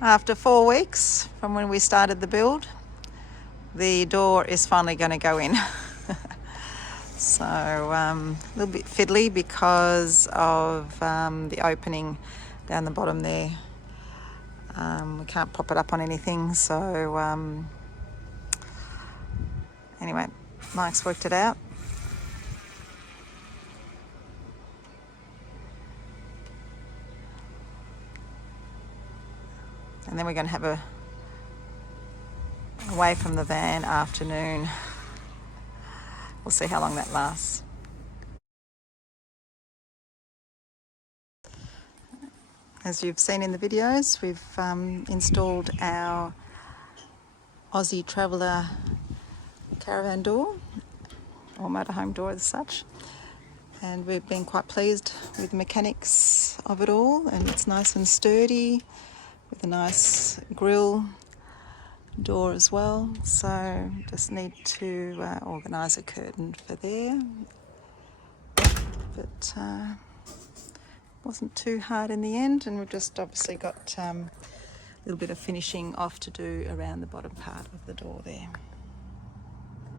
After 4 weeks from when we started the build, the door is finally going to go in. So a little bit fiddly because of the opening down the bottom there. We can't pop it up on anything, so anyway, Mike's worked it out. And then we're going to have a away from the van afternoon. We'll see how long that lasts. As you've seen in the videos, we've installed our Aussie Traveller caravan door, or motorhome door as such, and we've been quite pleased with the mechanics of it all, and it's nice and sturdy with a nice grille door as well. So just need to organise a curtain for there, but wasn't too hard in the end, and we've just obviously got a little bit of finishing off to do around the bottom part of the door there.